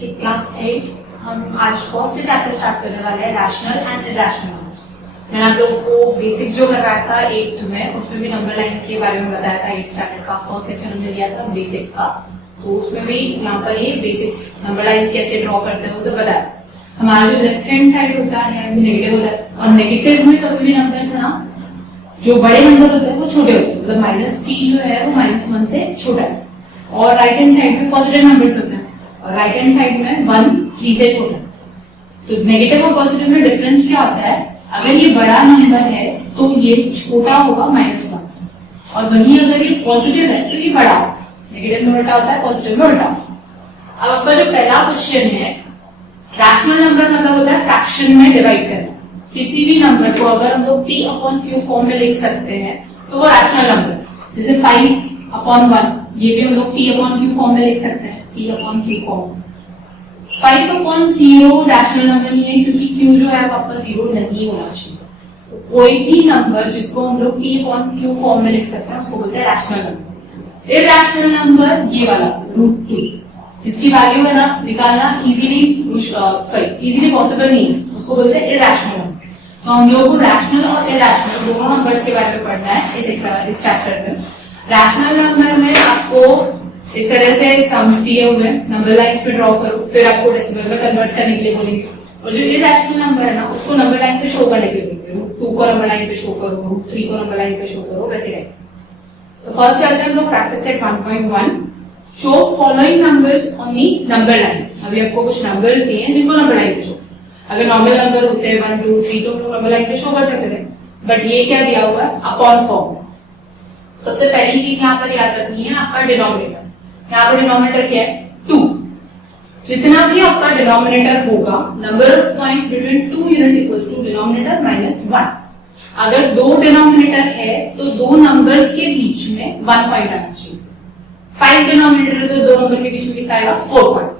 Class 8 हम आज first chapter start करने वाले हैं रैशनल एंड इरैशनल नंबर्स। मैंने आप लोगों को बेसिक्स जो करवाया था 8th में, उसमें भी नंबर लाइन के बारे में बताया था। 8th स्टैंडर्ड का फर्स्ट लेक्चर हमने लिया था बेसिक का, तो उसमें भी यहाँ पर ये बेसिक्स नंबर लाइन कैसे ड्रॉ करते हैं उसे बताया। हमारा जो लेफ्ट हैंड साइड होता है वो नेगेटिव होता है, और नेगेटिव में कभी भी नंबर्स है ना, जो बड़े नंबर होते हैं वो छोटे होते हैं, मतलब -3 जो है वो -1 से छोटा है। और राइट हैंड साइड में पॉजिटिव नंबर्स होते हैं, और राइट हैंड साइड में 1 3 से छोटा है। तो नेगेटिव और पॉजिटिव में डिफरेंस क्या होता है? अगर ये बड़ा नंबर है तो ये छोटा होगा -1 से, और वहीं अगर ये पॉजिटिव है तो ये बड़ा होगा। नेगेटिव में उल्टा होता है, पॉजिटिव में उल्टा होता है। अब आपका जो पहला क्वेश्चन है, रैशनल नंबर मतलब होता है फ्रैक्शन में डिवाइड करना। किसी भी नंबर को अगर हम लोग p/q फॉर्म में लिख सकते हैं तो वो रैशनल नंबर। जैसे 5/1 ये भी हम लोग p/q फॉर्म में लिख सकते हैं, p/q फॉर्म। 5/0 रैशनल नंबर नहीं है, क्योंकि q जो है वो आपका 0 नहीं होना चाहिए। तो कोई भी नंबर जिसको हम लोग p/q फॉर्म में लिख सकते हैं उसको बोलते हैं रैशनल नंबर। इरैशनल नंबर ये वाला √2, जिसकी वैल्यू है ना निकालना इजीली पॉसिबल नहीं है, उसको बोलते हैं इरैशनल नंबर। तो हम लोगों को रैशनल और इरैशनल दोनों नंबर्स के बारे में पढ़ना है इस चैप्टर में। रैशनल नंबर में आपको इस तरह से सम्स दिए हुए नंबर लाइंस पे ड्रॉ करो, फिर आपको डेसिमल में कन्वर्ट करने के लिए बोलेंगे। और जो इरैशनल नंबर है ना उसको नंबर लाइन पे शो करने के लिए बोलेंगे। √2 को नंबर लाइन पे शो करो, √3 को नंबर लाइन पे शो करो, वैसे करके। तो फर्स्ट चलते हैं हम लोग practice set 1.1, show following numbers on the number line. अभी आपको कुछ नंबर्स दिए हैं जिनको नंबर लाइन पे शो, अगर नॉर्मल नंबर होते हैं 1 2 3 तो हम लोग नंबर लाइन पे शो कर सकते थे, बट ये क्या दिया हुआ है? Upon form. सबसे पहली चीज यहाँ पर याद रखनी है आपका डिनोमिनेटर। यहाँ पर डिनोमिनेटर क्या है? 2। जितना भी आपका डिनोमिनेटर होगा, number of points between 2 units equals to denominator -1। अगर 2 डिनोमिनेटर है तो 2 नंबर्स के बीच में 1 पॉइंट आना चाहिए। 5 डिनोमिनेटर है तो 2 नंबर के बीच में कितना आएगा? 4 पॉइंट।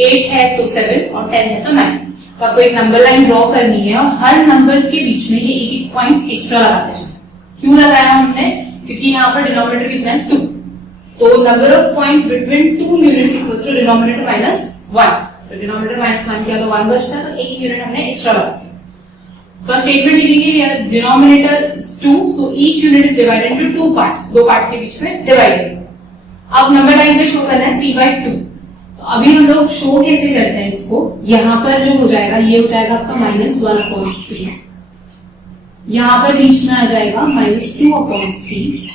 8 है तो 7 और 10 है तो 9। तो आपको एक नंबर लाइन ड्रॉ करनी है और हर नंबर्स के बीच में ये एक पॉइंट एक्स्ट्रा लगाते जाए। क्यों लगाया हमने? क्योंकि यहाँ पर डिनोमिनेटर कितना है? 2। तो number of points between 2 units equals to denominator -1। तो डिनोमिनेटर -1 किया तो 1 बचता, तो 1 यूनिट हमने एक्स्ट्रा लगाया। फर्स्ट स्टेटमेंट लिखेंगे, denominator 2, so each unit is divided into 2 parts. 2 part के बीच में डिवाइड करेंगे। अब नंबर लाइन पे शो करना है 3/2। तो अभी हम लोग शो कैसे करते हैं इसको? यहाँ पर जो हो जाएगा ये हो जाएगा आपका -1/3। यहाँ पर बीच में आ जाएगा -2/3।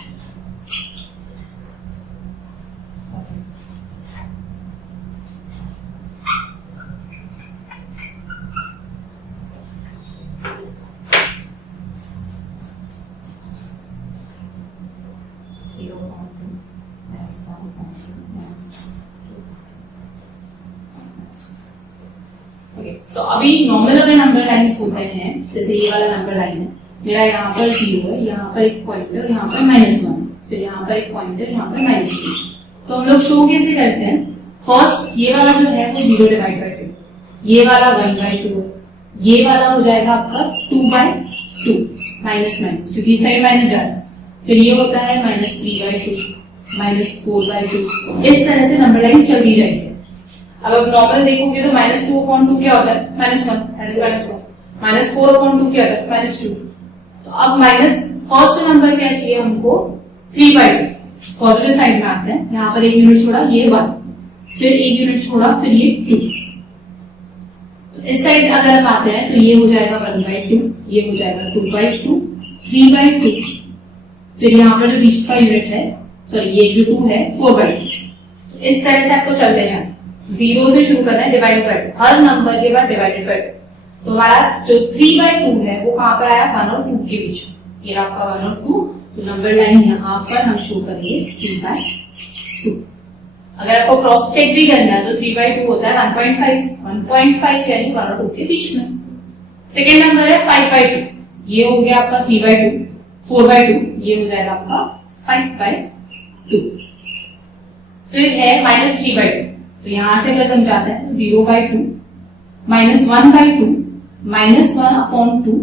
तो अभी नॉर्मल अगर नंबर लाइन्स होते हैं, जैसे ये वाला नंबर लाइन है, मेरा यहाँ पर 0 है, यहाँ पर एक पॉइंटर, यहाँ पर -1, फिर यहाँ पर एक पॉइंटर, यहाँ पर -2। तो हम लोग शो कैसे करते हैं? फर्स्ट ये वाला जो है वो 0 डिवाइड बाई 2, ये वाला 1/2, ये वाला हो जाएगा आपका 2/2 माइनस, क्योंकि इस साइड माइनस जा रहा है। फिर ये होता है -3/2, -4/2। इस तरह से नंबर लाइन चलती जाएगी। अब आप नॉर्मल देखोगे तो -2/2 क्या होता है? -1, दैट इज -1। -4/2 क्या होता है? -2। तो अब फर्स्ट नंबर क्या चाहिए हमको? 3/2। पॉजिटिव साइड में आते हैं, यहाँ पर 1 यूनिट छोड़ा, ये 1, फिर 1 यूनिट छोड़ा, फिर ये 2। तो इस साइड अगर हम आते हैं तो ये हो जाएगा 1/2, ये हो जाएगा 2/2, 3/2, फिर यहाँ पर जो बीच का यूनिट है, सॉरी ये जो 2 है 4/2। इस तरह से आपको चलते जाना, 0 से शुरू करना है, डिवाइड बाय 2, हर नंबर के बाद डिवाइडेड बाय 2। तो हमारा जो 3/2 है वो कहां पर आया? 1 और 2 के बीच में। ये आपका 1 और 2, तो नंबर लाइन यहाँ पर हम शो करेंगे 3/2। अगर आपको क्रॉस चेक भी करना है तो 3/2 होता है 1.5 यानी 1 और 2 के बीच में। सेकेंड नंबर है 5/2, ये हो गया आपका 3/2, 4/2, ये हो जाएगा आपका 5/2। फिर है -3/2, तो यहां से अगर हम जाते हैं तो 0/2, -1/2, -1/2,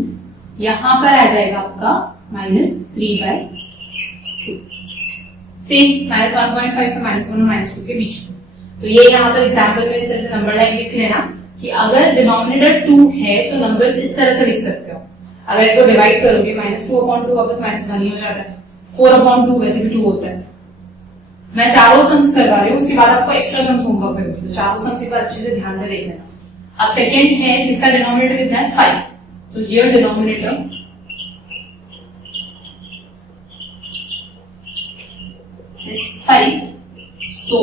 यहां पर आ जाएगा आपका -3/2। सेम -1.5 से -1 और -2 के बीच में। तो ये यहाँ पर एग्जाम्पल में इस तरह से नंबर लाइन लिख लेना कि अगर डिनोमिनेटर 2 है तो नंबर्स इस तरह से लिख सकते हो। अगर इसको डिवाइड करोगे -2/2 वापस -1 ही हो जाता है, 4/2 वैसे भी 2 होता है। मैं चारों सम्स करवा रही हूँ, उसके बाद आपको एक्स्ट्रा सम्स होमवर्क में होगी, तो चारों सम्स एक बार अच्छे से ध्यान से देख लेना। अब सेकेंड है जिसका डिनोमिनेटर कितना है 5, तो here denominator is 5, so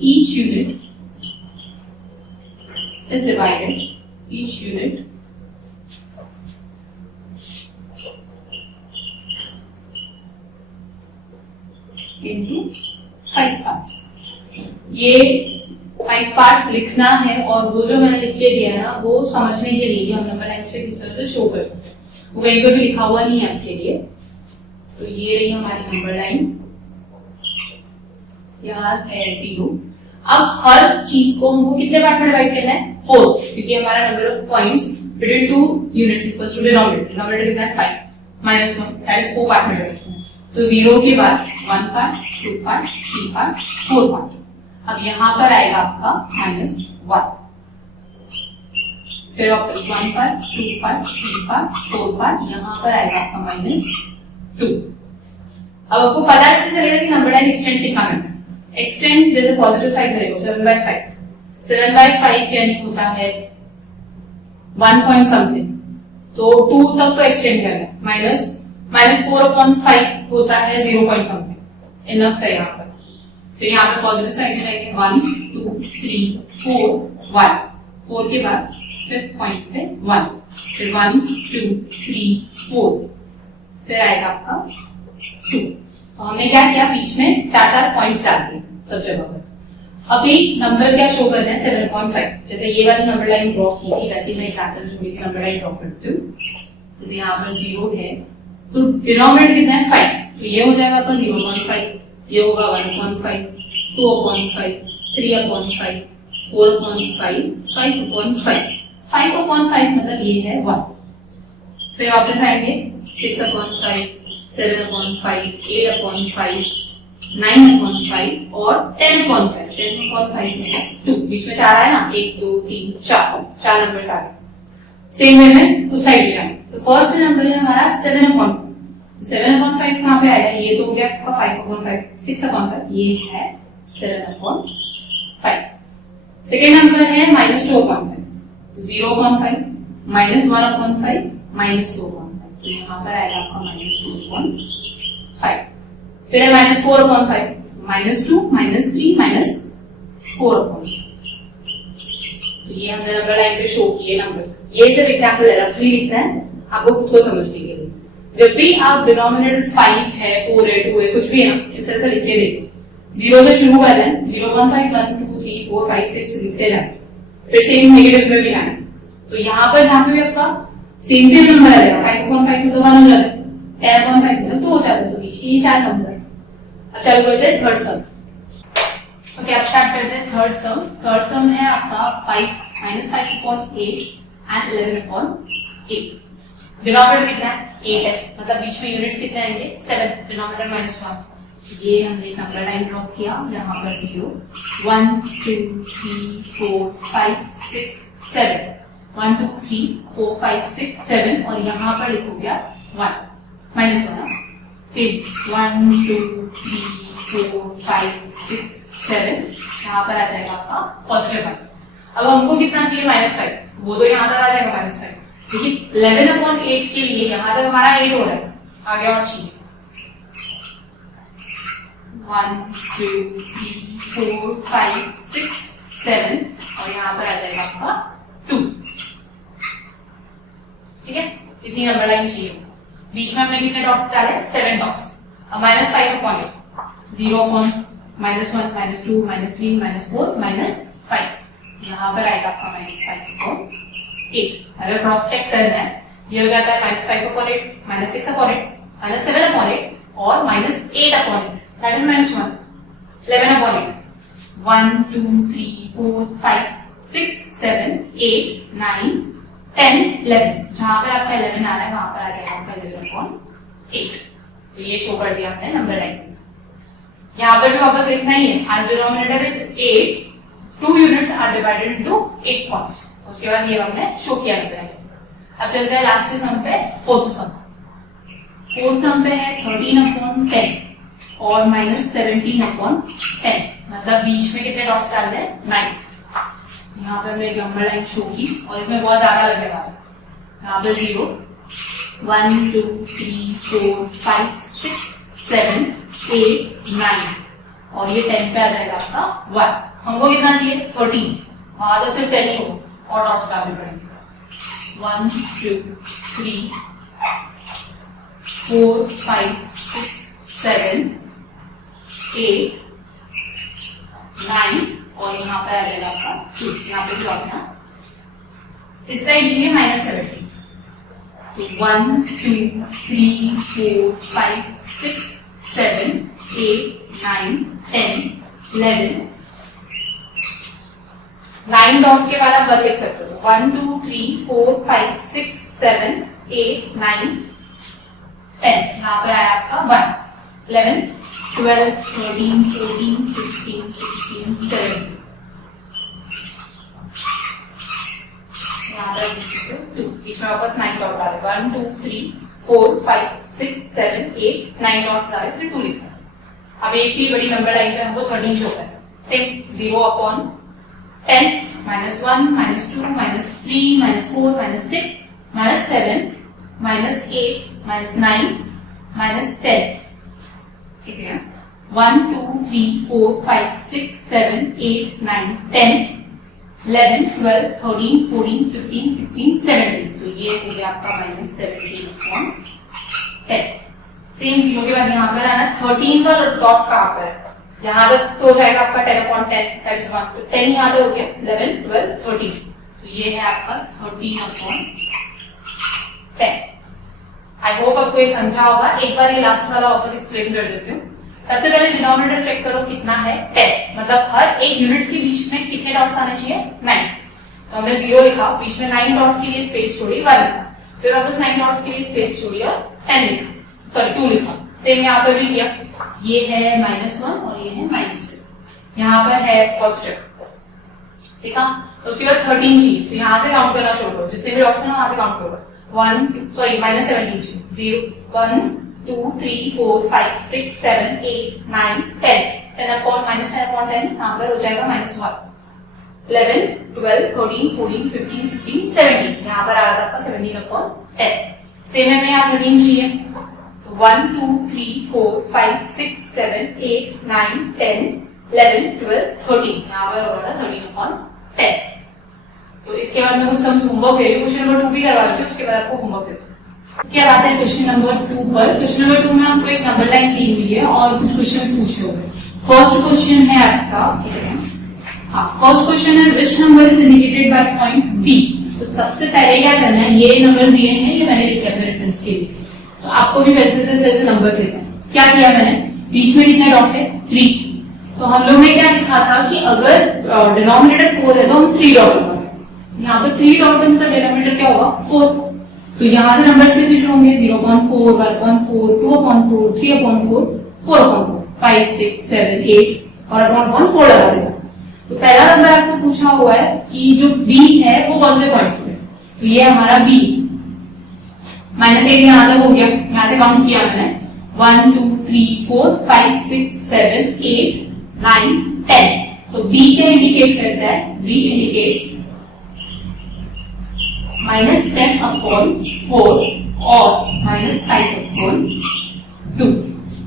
each unit is divided, each unit into 5 parts। ये 5 पार्ट्स लिखना है और वो जो मैंने लिख के दिया है ना वो समझने के लिए हम नंबर लाइन पे किस तरह से शो कर सकते हैं, वो कहीं पर भी लिखा हुआ नहीं है आपके लिए। तो ये रही हमारी नंबर लाइन, यहाँ है 0। अब हर चीज को हमको कितने पार्ट में डिवाइड करना है 4, क्योंकि हमारा number of points between two units equals to denominator. Denominator कितना है 5 -1, दैट इज 4 पार्ट में डिवाइड करना है। तो 0 के बाद 1 पार्ट, 2 पार्ट, 3 पार्ट, 4 पार्ट। अब यहां पर आएगा आपका -1, फिर वापस 1 पार्ट, 2 पार्ट, 3 पार्ट, 4 पार्ट, यहां पर आएगा आपका -2। अब आपको पता कैसे चलेगा कि नंबर लाइन एक्सटेंड कितना करना है? एक्सटेंड जैसे पॉजिटिव साइड रहेगा 7/5, 7/5 यानी होता है 1 पॉइंट समथिंग, तो 2 तक तो एक्सटेंड करना है। -4/5 होता है 0 पॉइंट समथिंग, इनफ है यहाँ तक। फिर यहाँ पे पॉजिटिव साइड में जाएंगे 1 2 3 4 1, 4 के बाद फिफ्थ पॉइंट पे 1, फिर 1 2 3 4, फिर आएगा आपका 2। तो हमने क्या किया, बीच में 4 पॉइंट्स डाल दिए सब जगह पर। अभी नंबर क्या शो करना है 7/5, जैसे ये वाली नंबर लाइन ड्रॉ की थी वैसे मैं एग्जाम्पल छोड़ी थी नंबर लाइन ड्रॉ करती हूँ। जैसे यहाँ पर 0 है तो डिनोमिनेटर कितना है 5, तो ये हो जाएगा आपका 0/5, ये होगा 1/5, 2/5, 3/5, 4/5, 5/5। 5/5 मतलब ये है 1। फिर वापस आएंगे 6/5, 7/5, 8/5, 9/5 और 10/5। 10/5 में 2, बीच में 4 आया ना, 1 2 3 4 नंबर आ गए। सेम वे में उस साइड जाए तो फर्स्ट नंबर है हमारा 7/5। 7/5 कहां पे आएगा, ये तो हो गया आपका 5/5, 6/5, ये है 7/5। सेकेंड नंबर है -2/5, 0/5, -1/5, -2/5, तो यहाँ पर आएगा आपका -2/5। फिर है -4/5, -2, -3, -4/5। तो ये हमने नंबर लाइन पे शो किए नंबर्स। ये सिर्फ एग्जांपल है, रफली लिखना है आपको खुद को समझने के लिए। जब भी आप डिनोमिनेटर 5 है 4 है 2 है कुछ भी है ना, इस तरह से लिख के देखो। 0 से शुरू करना है, 0/5 1 2 3 4 5 6 लिखते जाना, फिर सेम नेगेटिव में भी जाना है। तो यहाँ पर जहां पे भी आपका सेम नंबर आ जाएगा, 5/5 मतलब 1 हो जाता है, 10/5 मतलब 2 हो जाता है, तो बीच के ये 4 नंबर। अब चालू करते हैं थर्ड सम। ओके, अब स्टार्ट करते हैं थर्ड सम। थर्ड सम है आपका 5 -5/8 एंड 11/8। डिनोमिनेटर कितना है 8 है, मतलब बीच में यूनिट्स कितने आएंगे 7, डिनोमिनेटर -1। ये हमने नंबर लाइन ड्रॉ किया, यहाँ पर 0 1 2 3 4 5 6 7, 1 2 3 4 5 6 7 और यहाँ पर लिखो गया 1 -1। सेम 1 2 3 4 5 6 7, यहाँ पर आ जाएगा आपका पॉजिटिव 1। अब हमको कितना चाहिए -5, वो तो यहाँ तक आ जाएगा -5, क्योंकि 11/8 के लिए यहाँ तक हमारा 8 हो रहा है, आगे और चाहिए 1 2 3 4 5 6 7 और यहाँ पर आ जाएगा आपका 2। ठीक है, इतनी नंबर लाइन चाहिए। बीच में हमने कितने डॉट्स डाले 7 डॉट्स। अब -5/8, 0/-1, -2, -3, -4, -5, यहाँ पर आएगा आपका -5/8। अगर क्रॉस चेक करना है, ये हो जाता है -5/8, -6/8, -7/8 और -8/8, दैट इज -1, 11/8, 1 2 3 4 5 6 7 8 9 10 11, जहां पर आपका 11 आ रहा है वहां पर आ जाएगा आपका 11/8। तो ये शो कर दिया हमने नंबर लाइन। यहाँ पर भी वापस लिखना ही है, as denominator is 8, 2 units are divided into 8 points. उसके बाद ये हमने शो किया रहता है। अब चलते हैं लास्ट सम पे, फोर्थ सम। फोर्थ सम पे है 13/10 और -17/10, मतलब बीच में कितने डॉट्स डाल दें, 9। यहाँ पे हमने एक नंबर लाइन शो की और इसमें बहुत ज्यादा लगने वाला है। यहाँ पर 0, 1 2 3 4 5 6 7 8 9 और ये 10 पे आ जाएगा आपका 1। हमको कितना चाहिए, 13। वहां तो सिर्फ 10 ही हो और डॉट्स डालने पड़ेंगे। 1 2 3 4 5 6 7 8 9 और यहाँ पे आ जाएगा आपका 2। यहाँ पे ड्रॉप यहाँ इस साइड चाहिए -17। तो 1 2 3 4 5 6 7 8 9 10 11 9 डॉट के बाद आप 1 लिख सकते हो। 1 2 3 4 5 6 7 8 9 10, यहाँ पर आया आपका 1। 11 12 13 14 15 16 17, यहाँ पर 2, बीच में वापस 9 डॉट डाले। 1 2 3 4 5 6 7 8 9 डॉट्स डाले, फिर 2 लिख सकते। अब एक ही बड़ी नंबर लाइन पे हमको 13 शो है। सेम 0/10 -1 -2 -3 -4 -6 -7 -8 -9 -10, ठीक है। 1 2 3 4 5 6 7 8 9 10 11 12 13 14 15 16 17, तो ये हो गया आपका -17/10। सेम 0 के बाद यहाँ पर आना 13 पर डॉट कहाँ पर है, यहाँ तक तो हो जाएगा आपका 10/10, दैट इज 1। 10 यहाँ तक हो गया, 11 12 13, तो ये है आपका 13/10। आई होप आपको ये समझा होगा। एक बार ये लास्ट वाला वापस एक्सप्लेन कर देती हूँ। सबसे पहले डिनोमिनेटर चेक करो कितना है, 10, मतलब हर एक यूनिट के बीच में कितने डॉट्स आने चाहिए, 9। तो हमने 0 लिखा, बीच में 9 डॉट्स के लिए स्पेस छोड़ी, 1 लिखा, फिर वापस 9 डॉट्स के लिए स्पेस छोड़ी और 10 लिखा, सॉरी 2 लिखा। सेम यहाँ पर भी किया, ये है -1 और ये है -2, यहाँ पर है पॉजिटिव, ठीक है। उसके बाद 13 चाहिए, तो यहाँ से काउंट करना शुरू करो, जितने भी डॉट्स हैं वहां से काउंट करो। -17 चाहिए, 0 1 2 3 4 5 6 7 8 9 10, 10/10 यहाँ पर हो जाएगा -1। 11 12 13 14 15 16 17, यहाँ पर आ रहा था आपका 17/10। सेम है, यहाँ 13 चाहिए, तो 1 2 3 4 5 6 7 8 9 10 11 12 13, यहाँ पर हो रहा था 13/10। तो इसके बाद में कुछ सम होमवर्क है, क्वेश्चन नंबर 2 भी करवा देते, उसके बाद आपको होमवर्क देते। क्या बात है क्वेश्चन नंबर 2 पर। क्वेश्चन नंबर 2 में हमको एक नंबर लाइन दी हुई है और कुछ क्वेश्चंस पूछे हुए। फर्स्ट क्वेश्चन है आपका, फर्स्ट क्वेश्चन है which number is indicated by point B. तो सबसे पहले क्या करना है, ये नंबर दिए हैं, ये मैंने लिखे अपने रेफरेंस के लिए, तो आपको भी पेंसिल से नंबर लिखना है। क्या किया मैंने, बीच में कितने डॉट है, 3। तो हम लोग ने क्या लिखा था कि अगर डिनोमिनेटर 4 है तो हम 3 डॉट लगाएंगे। यहाँ पे 3 डॉट है, मतलब डिनोमिनेटर क्या होगा, 4। तो यहाँ से नंबर्स कैसे शुरू होंगे, 0.4 1.4 2/4 3/4 4/4 5 6 7 8 और अपॉन 4 लगा देगा। तो पहला नंबर आपको पूछा हुआ है कि जो बी है वो कौन से पॉइंट पे, तो ये हमारा बी। -1 यहाँ तक हो गया, यहाँ से काउंट किया मैंने 1 2 3 4 5 6 7 8 9 10। तो बी क्या इंडिकेट करता है, बी इंडिकेट्स -10/4 और -5/2।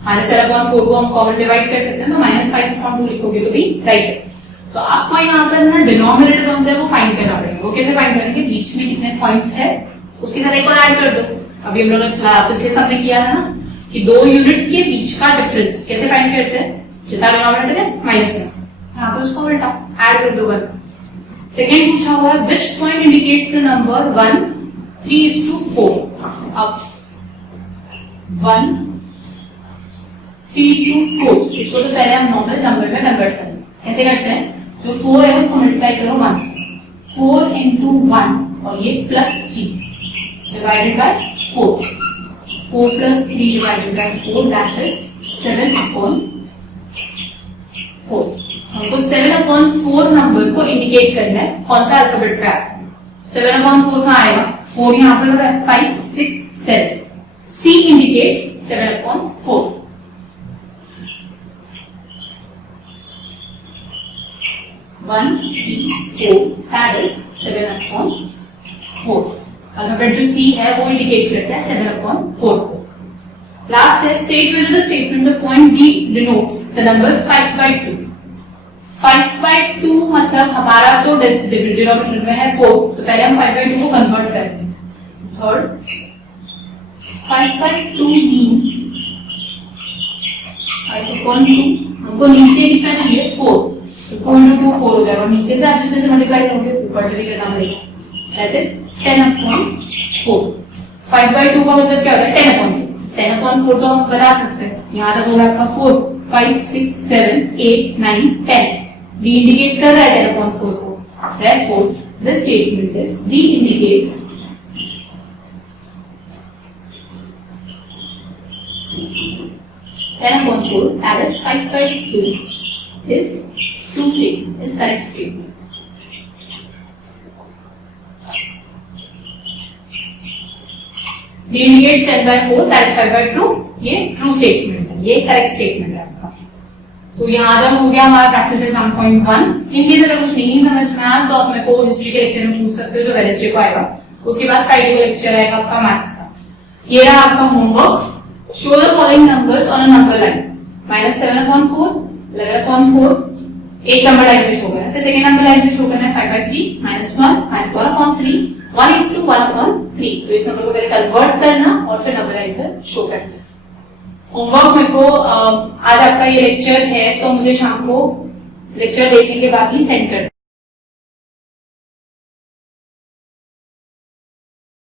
-10/4 को हम कॉमन डिवाइड कर सकते हैं, तो -5/2 लिखोगे तो भी राइट है। तो आपको यहाँ पर ना डिनोमिनेटर कौन सा है वो फाइंड करना पड़ेगा। वो कैसे फाइंड करेंगे, बीच में कितने पॉइंट्स है उसके साथ एक और ऐड कर दो। अभी हम लोगों ने पिछले सब में किया था ना कि 2 यूनिट्स के बीच का डिफरेंस कैसे फाइंड करते हैं, जितना डिनोमिनेटर है -1, यहाँ पर उसको उल्टा ऐड कर दो 1। सेकेंड पूछा हुआ है which point indicates the number 1 3:4। अब 1 3:4, इसको तो पहले हम नॉर्मल नंबर में कन्वर्ट करेंगे। कैसे करते हैं, जो 4 है उसको मल्टीप्लाई करो 1 से, 4 into 1 और ये +3 divided by 4 4 + 3 divided by 4 that is 7/4। 4। हमको 7/4 नंबर को इंडिकेट करना है कौन सा अल्फाबेट पे आता है। 7/4 कहाँ आएगा, 4 यहाँ पर हो रहा है, 5 6 7, C indicates 7/4। 1 3 4, that is 7/4। Alphabet जो C है वो इंडिकेट करता है 7/4 को। लास्ट है state whether the statement the point B denotes the number 5/2। 5/2 मतलब हमारा तो डिनोमिनेटर में है 4, तो पहले हम 5/2 को कन्वर्ट करेंगे। थर्ड 5/2 मीन्स 5/2 हमको नीचे कितना चाहिए 4, तो 2 into 2 4 हो जाएगा, और नीचे से आप जितने से मल्टीप्लाई करोगे ऊपर से भी करना पड़ेगा, दैट इज 10/4। 5/2 का मतलब क्या होता है 10/4। 10/4 तो हम बता सकते हैं, यहाँ तक होगा आपका 4 5 6 7 8 9 10, D इंडिकेट कर रहा है 10/4 को, therefore this statement is D indicates 10/4, that is 5/2 is true statement, is correct statement। D indicates 10/4, that is 5/2, ये ट्रू स्टेटमेंट है, ये करेक्ट स्टेटमेंट है आपका। तो यहाँ तक हो गया हमारा प्रैक्टिस एग्जाम पॉइंट 1। इनके अगर कुछ नहीं समझ में आया तो आप मेरे को हिस्ट्री के लेक्चर में पूछ सकते हो जो वेडनेसडे को आएगा, उसके बाद फ्राइडे को लेक्चर आएगा आपका मैथ्स का। ये रहा आपका homework. Show the following numbers on a number line, -7/4, 11/4, एक नंबर लाइन में शो करना है, फिर सेकेंड नंबर लाइन में शो करना है 5/3, -1, -1/3, 1:1/3। तो इस नंबर को पहले कन्वर्ट करना और फिर नंबर लाइन पर शो करना। होमवर्क मेरे को आज आपका ये लेक्चर है तो मुझे शाम को लेक्चर देखने के बाद ही सेंड कर